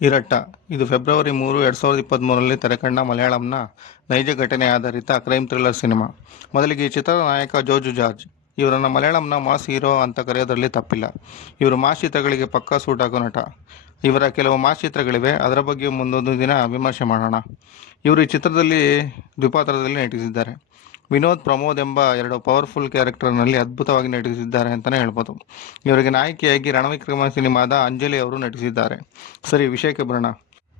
ಇರಟ್ಟ ಇದು ಫೆಬ್ರವರಿ 3, 2023ರಲ್ಲಿ ತೆರೆಕಂಡ ಮಲಯಾಳಂನ ನೈಜ ಘಟನೆ ಆಧಾರಿತ ಕ್ರೈಮ್ ಥ್ರಿಲ್ಲರ್ ಸಿನಿಮಾ. ಮೊದಲಿಗೆ ಈ ಚಿತ್ರದ ನಾಯಕ ಜೋಜು ಜಾರ್ಜ್. ಇವರನ್ನು ಮಲಯಾಳಂನ ಮಾಸ್ ಹೀರೋ ಅಂತ ಕರೆಯೋದ್ರಲ್ಲಿ ತಪ್ಪಿಲ್ಲ. ಇವರು ಮಾಸ್ ಚಿತ್ರಗಳಿಗೆ ಪಕ್ಕಾ ಸೂಟ್ ಆಗೋ ನಟ. ಇವರ ಕೆಲವು ಮಾಸ್ ಚಿತ್ರಗಳಿವೆ, ಅದರ ಬಗ್ಗೆ ಮುಂದೊಂದು ದಿನ ವಿಮರ್ಶೆ ಮಾಡೋಣ. ಇವರು ಈ ಚಿತ್ರದಲ್ಲಿ ದ್ವಿಪಾತ್ರದಲ್ಲಿ ನಟಿಸಿದ್ದಾರೆ. ವಿನೋದ್, ಪ್ರಮೋದ್ ಎಂಬ ಎರಡು ಪವರ್ಫುಲ್ ಕ್ಯಾರೆಕ್ಟರ್ನಲ್ಲಿ ಅದ್ಭುತವಾಗಿ ನಟಿಸಿದ್ದಾರೆ ಅಂತಲೇ ಹೇಳ್ಬೋದು. ಇವರಿಗೆ ನಾಯಕಿಯಾಗಿ ರಣವಿಕ್ರಮ ಸಿನಿಮಾದ ಅಂಜಲಿ ಅವರು ನಟಿಸಿದ್ದಾರೆ. ಸರಿ, ವಿಷಯಕ್ಕೆ ಬರೋಣ.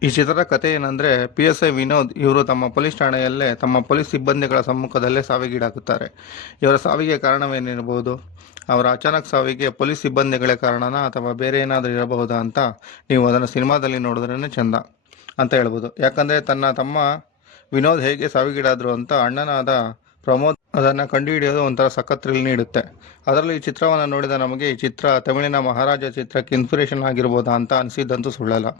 ಈ ಚಿತ್ರದ ಕಥೆ ಏನಂದರೆ, PSI ವಿನೋದ್ ಇವರು ತಮ್ಮ ಪೊಲೀಸ್ ಠಾಣೆಯಲ್ಲೇ ತಮ್ಮ ಪೊಲೀಸ್ ಸಿಬ್ಬಂದಿಗಳ ಸಮ್ಮುಖದಲ್ಲೇ ಸಾವಿಗೀಡಾಗುತ್ತಾರೆ. ಇವರ ಸಾವಿಗೆ ಕಾರಣವೇನಿರಬಹುದು? ಅವರ ಅಚಾನಕ್ ಸಾವಿಗೆ ಪೊಲೀಸ್ ಸಿಬ್ಬಂದಿಗಳೇ ಕಾರಣನಾ ಅಥವಾ ಬೇರೆ ಏನಾದರೂ ಇರಬಹುದಾ ಅಂತ ನೀವು ಅದನ್ನು ಸಿನಿಮಾದಲ್ಲಿ ನೋಡಿದ್ರೇ ಚೆಂದ ಅಂತ ಹೇಳ್ಬೋದು. ಯಾಕಂದರೆ ತನ್ನ ತಮ್ಮ ವಿನೋದ್ ಹೇಗೆ ಸಾವಿಗೀಡಾದರು ಅಂತ ಅಣ್ಣನಾದ ಪ್ರಮೋದ್ ಅದನ್ನು ಕಂಡುಹಿಡಿಯೋದು ಒಂಥರ ಸಖತ್ ಥ್ರಿಲ್ ನೀಡುತ್ತೆ. ಅದರಲ್ಲಿ ಈ ಚಿತ್ರವನ್ನು ನೋಡಿದ ನಮಗೆ ಈ ಚಿತ್ರ ತಮಿಳಿನ ಮಹಾರಾಜ ಚಿತ್ರಕ್ಕೆ ಇನ್ಸ್ಪಿರೇಷನ್ ಆಗಿರ್ಬೋದಾ ಅಂತ ಅನಿಸಿದ್ದಂತೂ ಸುಳ್ಳಲ್ಲ.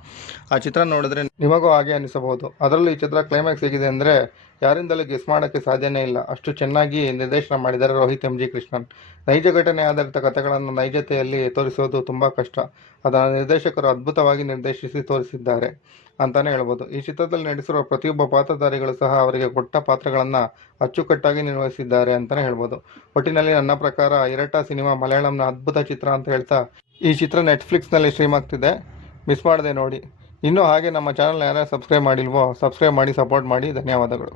ಆ ಚಿತ್ರ ನೋಡಿದ್ರೆ ನಿಮಗೂ ಹಾಗೆ ಅನಿಸಬಹುದು. ಅದರಲ್ಲೂ ಈ ಚಿತ್ರ ಕ್ಲೈಮ್ಯಾಕ್ಸ್ ಹೇಗಿದೆ ಅಂದರೆ ಯಾರಿಂದಲೂ ಗೆಸ್ ಮಾಡೋಕ್ಕೆ ಸಾಧ್ಯನೇ ಇಲ್ಲ. ಅಷ್ಟು ಚೆನ್ನಾಗಿ ನಿರ್ದೇಶನ ಮಾಡಿದ್ದಾರೆ ರೋಹಿತ್ MG ಕೃಷ್ಣನ್. ನೈಜ ಘಟನೆ ಆಧಾರಿತ ಕಥೆಗಳನ್ನು ನೈಜತೆಯಲ್ಲಿ ತೋರಿಸೋದು ತುಂಬ ಕಷ್ಟ. ಅದನ್ನು ನಿರ್ದೇಶಕರು ಅದ್ಭುತವಾಗಿ ನಿರ್ದೇಶಿಸಿ ತೋರಿಸಿದ್ದಾರೆ ಅಂತಲೇ ಹೇಳ್ಬೋದು. ಈ ಚಿತ್ರದಲ್ಲಿ ನಟಿಸಿರುವ ಪ್ರತಿಯೊಬ್ಬ ಪಾತ್ರಧಾರಿಗಳು ಸಹ ಅವರಿಗೆ ಕೊಟ್ಟ ಪಾತ್ರಗಳನ್ನು ಅಚ್ಚುಕಟ್ಟಾಗಿ ನಿರ್ವಹಿಸಿದ್ದಾರೆ ಅಂತಲೇ ಹೇಳ್ಬೋದು. ಒಟ್ಟಿನಲ್ಲಿ ನನ್ನ ಪ್ರಕಾರ ಇರಟ್ಟ ಸಿನಿಮಾ ಮಲಯಾಳಂನ ಅದ್ಭುತ ಚಿತ್ರ ಅಂತ ಹೇಳ್ತಾ, ಈ ಚಿತ್ರ ನೆಟ್ಫ್ಲಿಕ್ಸ್ನಲ್ಲಿ ಸ್ಟ್ರೀಮ್ ಆಗ್ತಿದೆ, ಮಿಸ್ ಮಾಡದೆ ನೋಡಿ. ಇನ್ನೂ ಹಾಗೆ ನಮ್ಮ ಚಾನಲ್ನ ಯಾರ್ಯಾರು ಸಬ್ಸ್ಕ್ರೈಬ್ ಮಾಡಿಲ್ವೋ ಸಬ್ಸ್ಕ್ರೈಬ್ ಮಾಡಿ, ಸಪೋರ್ಟ್ ಮಾಡಿ. ಧನ್ಯವಾದಗಳು.